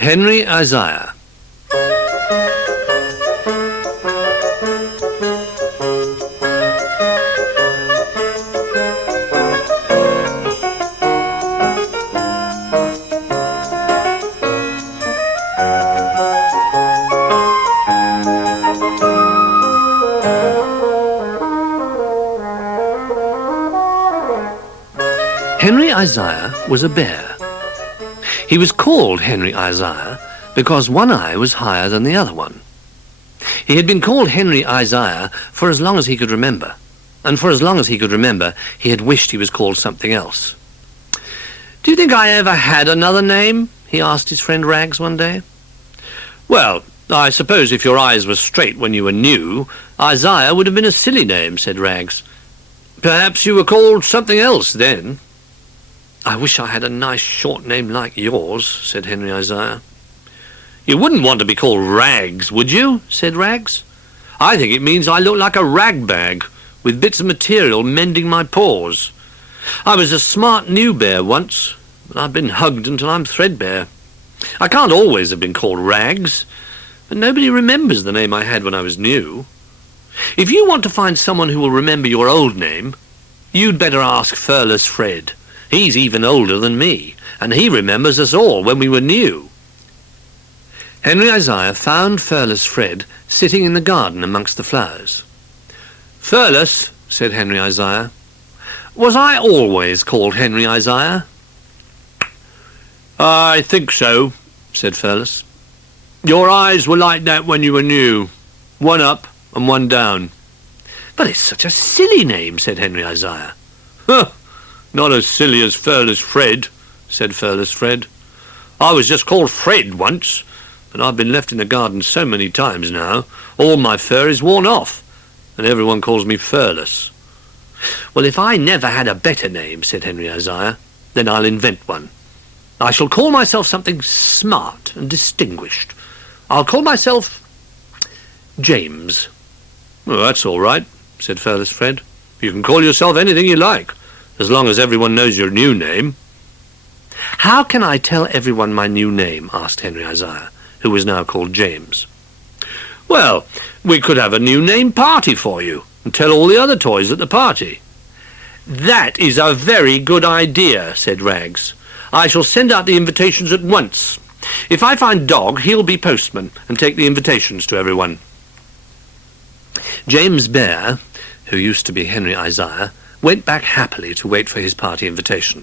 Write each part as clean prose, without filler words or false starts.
Henry Isaiah. Henry Isaiah was a bear. He was called Henry Isaiah because one eye was higher than the other one. He had been called Henry Isaiah for as long as he could remember, and for as long as he could remember, he had wished he was called something else. "Do you think I ever had another name?" he asked his friend Rags one day. "Well, I suppose if your eyes were straight when you were new, Isaiah would have been a silly name," said Rags. "Perhaps you were called something else then." "I wish I had a nice short name like yours," said Henry Isaiah. "You wouldn't want to be called Rags, would you?" said Rags. "I think it means I look like a rag bag, with bits of material mending my paws. I was a smart new bear once, but I've been hugged until I'm threadbare. I can't always have been called Rags, but nobody remembers the name I had when I was new. If you want to find someone who will remember your old name, you'd better ask Furless Fred. He's even older than me, and he remembers us all when we were new." Henry Isaiah found Furless Fred sitting in the garden amongst the flowers. "Furless," said Henry Isaiah, "was I always called Henry Isaiah?" "I think so," said Furless. "Your eyes were like that when you were new, one up and one down." "But it's such a silly name," said Henry Isaiah. "Huh! Not as silly as Furless Fred," said Furless Fred. "I was just called Fred once, but I've been left in the garden so many times now, all my fur is worn off, and everyone calls me Furless." "Well, if I never had a better name," said Henry Isaiah, "then I'll invent one. I shall call myself something smart and distinguished. I'll call myself James." "Well, that's all right," said Furless Fred. "You can call yourself anything you like, as long as everyone knows your new name." "How can I tell everyone my new name?" asked Henry Isaiah, who was now called James. "Well, we could have a new name party for you, and tell all the other toys at the party." "That is a very good idea," said Rags. "I shall send out the invitations at once. If I find Dog, he'll be postman, and take the invitations to everyone." James Bear, who used to be Henry Isaiah, went back happily to wait for his party invitation.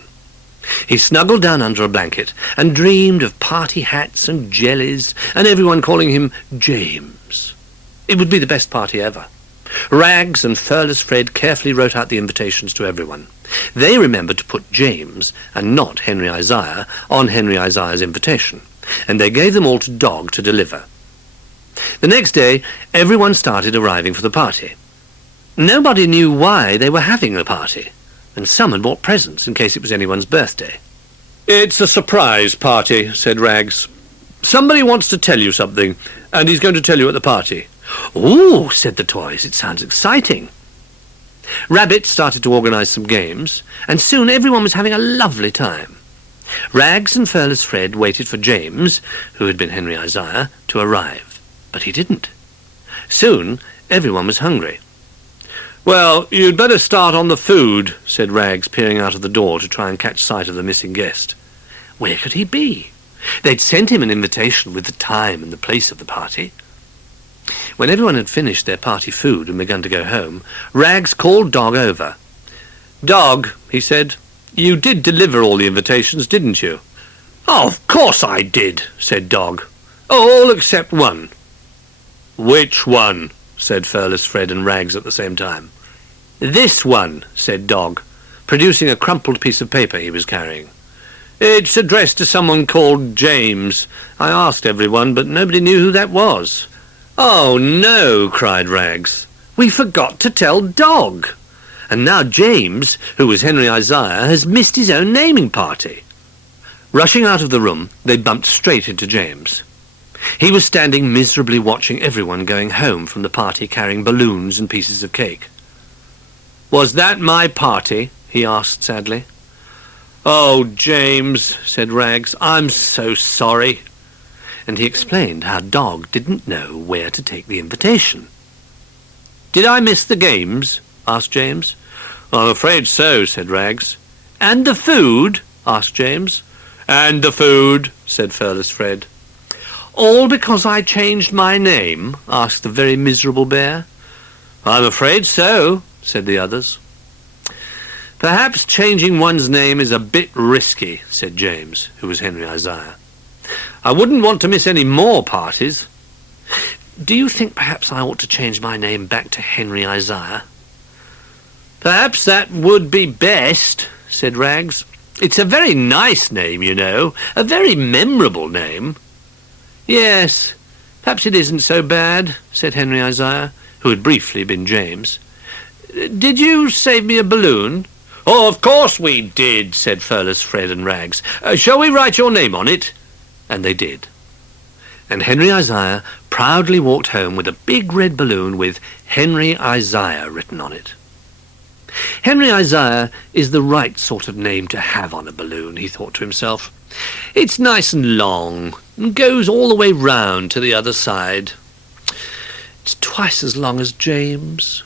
He snuggled down under a blanket and dreamed of party hats and jellies and everyone calling him James. It would be the best party ever. Rags and Furless Fred carefully wrote out the invitations to everyone. They remembered to put James, and not Henry Isaiah, on Henry Isaiah's invitation, and they gave them all to Dog to deliver. The next day, everyone started arriving for the party. Nobody knew why they were having the party, and some had bought presents in case it was anyone's birthday. "It's a surprise party," said Rags. "Somebody wants to tell you something, and he's going to tell you at the party." "Ooh," said the toys, "it sounds exciting." Rabbit started to organise some games, and soon everyone was having a lovely time. Rags and Furless Fred waited for James, who had been Henry Isaiah, to arrive, but he didn't. Soon everyone was hungry. "Well, you'd better start on the food," said Rags, peering out of the door to try and catch sight of the missing guest. Where could he be? They'd sent him an invitation with the time and the place of the party. When everyone had finished their party food and begun to go home, Rags called Dog over. "Dog," he said, "you did deliver all the invitations, didn't you?" "Oh, of course I did," said Dog. "All except one." "Which one?" said Furless Fred and Rags at the same time. "This one," said Dog, producing a crumpled piece of paper he was carrying. "It's addressed to someone called James. I asked everyone, but nobody knew who that was." "Oh, no," cried Rags. "We forgot to tell Dog. And now James, who was Henry Isaiah, has missed his own naming party." Rushing out of the room, they bumped straight into James. He was standing miserably watching everyone going home from the party carrying balloons and pieces of cake. "Was that my party?" he asked sadly. "Oh, James," said Rags, "I'm so sorry." and he explained how Dog didn't know where to take the invitation. "Did I miss the games?" asked James. "I'm afraid so," said Rags. "And the food?" asked James. "And the food," said Furless Fred. "All because I changed my name?" asked the very miserable bear. "I'm afraid so," said the others. "Perhaps changing one's name is a bit risky," said James, who was Henry Isaiah. "I wouldn't want to miss any more parties. Do you think perhaps I ought to change my name back to Henry Isaiah?" "Perhaps that would be best," said Rags. "It's a very nice name, you know, a very memorable name." "Yes, perhaps it isn't so bad," said Henry Isaiah, who had briefly been James. "Did you save me a balloon?" "Oh, of course we did," said Furless Fred and Rags. "Shall we write your name on it?" And they did. And Henry Isaiah proudly walked home with a big red balloon with Henry Isaiah written on it. Henry Isaiah is the right sort of name to have on a balloon, he thought to himself. It's nice and long, and goes all the way round to the other side. It's twice as long as James.